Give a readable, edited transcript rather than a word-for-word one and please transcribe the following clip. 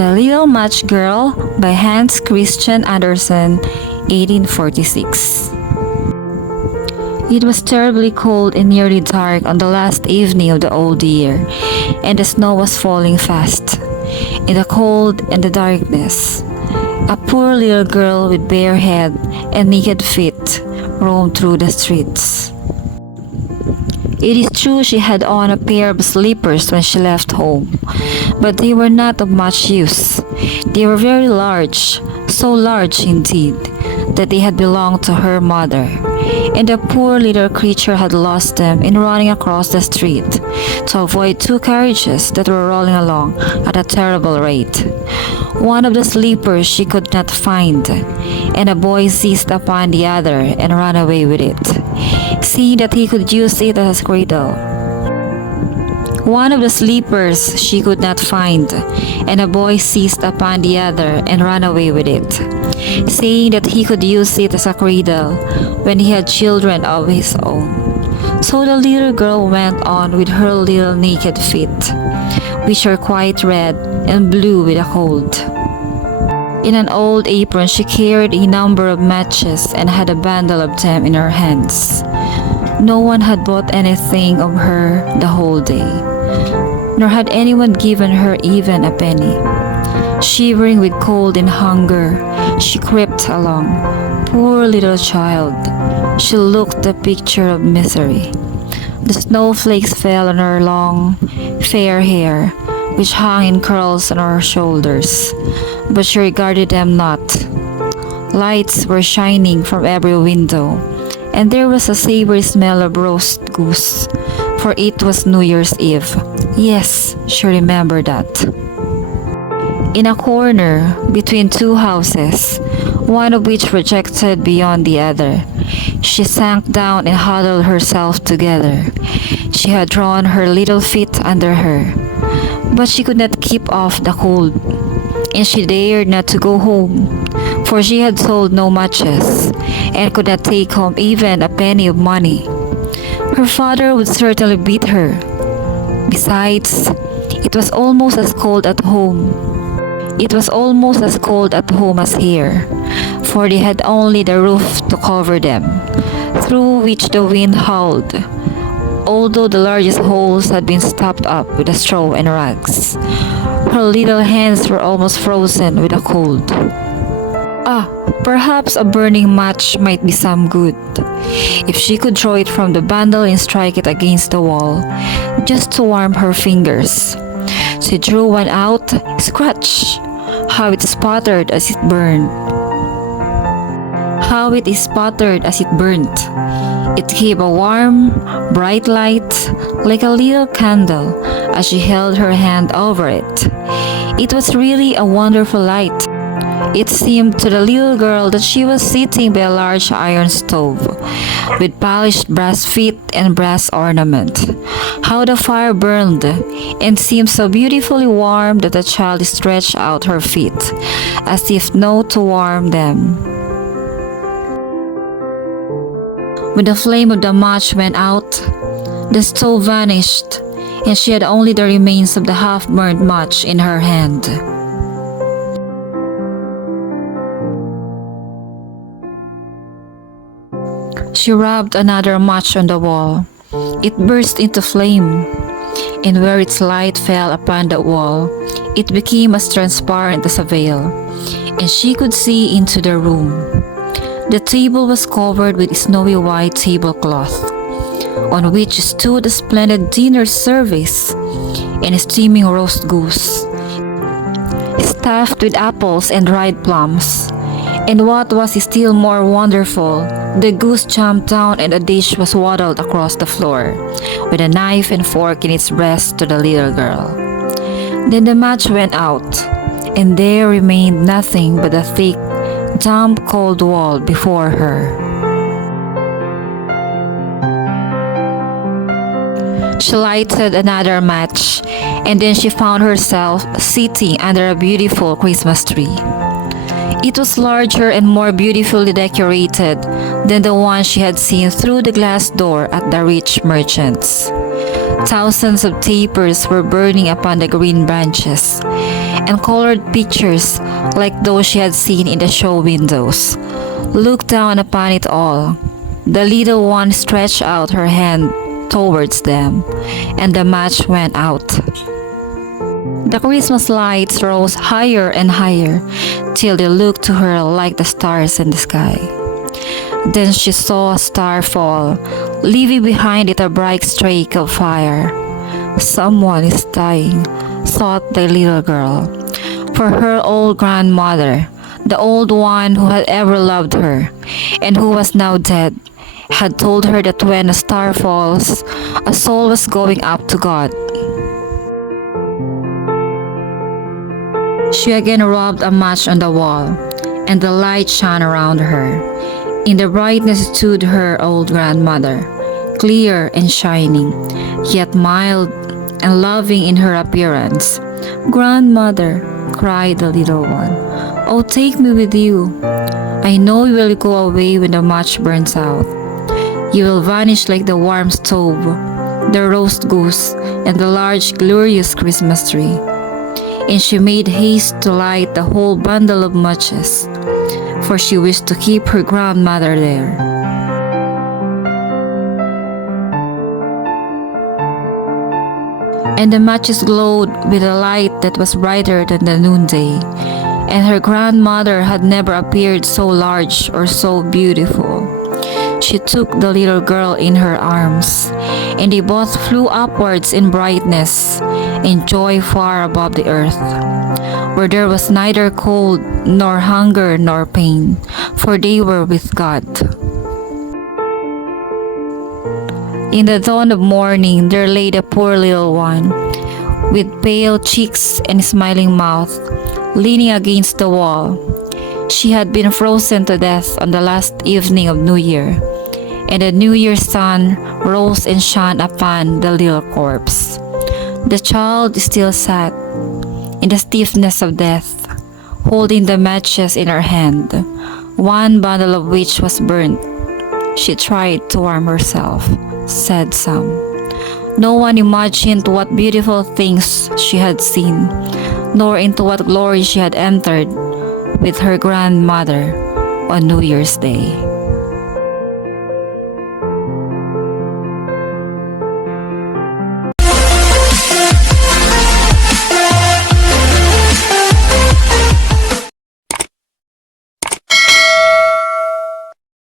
The Little Match Girl by Hans Christian Andersen, 1846. It was terribly cold and nearly dark on the last evening of the old year, and the snow was falling fast. In the cold and the darkness, a poor little girl with bare head and naked feet roamed through the streets. It is true she had on a pair of slippers when she left home, but they were not of much use. They were very large, so large indeed, that they had belonged to her mother, and the poor little creature had lost them in running across the street to avoid two carriages that were rolling along at a terrible rate. One of the slippers she could not find, and a boy seized upon the other and ran away with it, seeing that he could use it as a cradle. One of the slippers she could not find, and a boy seized upon the other and ran away with it, saying that he could use it as a cradle when he had children of his own. So the little girl went on with her little naked feet, which were quite red and blue with the cold. In an old apron she carried a number of matches and had a bundle of them in her hands. No one had bought anything of her the whole day, nor had anyone given her even a penny. Shivering with cold and hunger, she crept along. Poor little child, she looked the picture of misery. The snowflakes fell on her long, fair hair, which hung in curls on her shoulders, but she regarded them not. Lights were shining from every window, and there was a savory smell of roast goose, for it was New Year's Eve. Yes, she remembered that. In a corner between two houses, one of which projected beyond the other, she sank down and huddled herself together. She had drawn her little feet under her, but she could not keep off the cold, and she dared not to go home, for she had sold no matches, and could not take home even a penny of money. Her father would certainly beat her. Besides, it was almost as cold at home. It was almost as cold at home as here, for they had only the roof to cover them, through which the wind howled, although the largest holes had been stopped up with straw and rags. Her little hands were almost frozen with the cold. Perhaps a burning match might be some good, if she could throw it from the bundle and strike it against the wall, just to warm her fingers. She drew one out. Scratch! How it sputtered as it burned. How it sputtered as it burnt. It gave a warm, bright light, like a little candle, as she held her hand over it. It was really a wonderful light. It seemed to the little girl that she was sitting by a large iron stove, with polished brass feet and brass ornament. How the fire burned, and seemed so beautifully warm that the child stretched out her feet, as if now to warm them. When the flame of the match went out, the stove vanished, and she had only the remains of the half-burnt match in her hand. She rubbed another match on the wall. It burst into flame, and where its light fell upon the wall, it became as transparent as a veil, and she could see into the room. The table was covered with snowy white tablecloth, on which stood a splendid dinner service and a steaming roast goose, stuffed with apples and dried plums. And what was still more wonderful, the goose jumped down and a dish was waddled across the floor, with a knife and fork in its breast to the little girl. Then the match went out, and there remained nothing but a thick, damp, cold wall before her. She lighted another match, and then she found herself sitting under a beautiful Christmas tree. It was larger and more beautifully decorated than the one she had seen through the glass door at the rich merchant's. Thousands of tapers were burning upon the green branches, and colored pictures like those she had seen in the show windows, looked down upon it all. The little one stretched out her hand towards them, and the match went out. The Christmas lights rose higher and higher till they looked to her like the stars in the sky. Then she saw a star fall, leaving behind it a bright streak of fire. Someone is dying, thought the little girl, for her old grandmother, the old one who had ever loved her, and who was now dead, had told her that when a star falls, a soul was going up to God. She again rubbed a match on the wall, and the light shone around her. In the brightness stood her old grandmother, clear and shining, yet mild and loving in her appearance. "Grandmother," cried the little one, "oh, take me with you. I know you will go away when the match burns out. You will vanish like the warm stove, the roast goose, and the large glorious Christmas tree." And she made haste to light the whole bundle of matches, for she wished to keep her grandmother there. And the matches glowed with a light that was brighter than the noonday, and her grandmother had never appeared so large or so beautiful. She took the little girl in her arms, and they both flew upwards in brightness and joy far above the earth, where there was neither cold nor hunger nor pain, for they were with God. In the dawn of morning there lay the poor little one, with pale cheeks and smiling mouth, leaning against the wall. She had been frozen to death on the last evening of New Year, and the New Year's sun rose and shone upon the little corpse. The child still sat, in the stiffness of death, holding the matches in her hand, one bundle of which was burnt. She tried to warm herself, said some. No one imagined what beautiful things she had seen, nor into what glory she had entered with her grandmother on New Year's Day.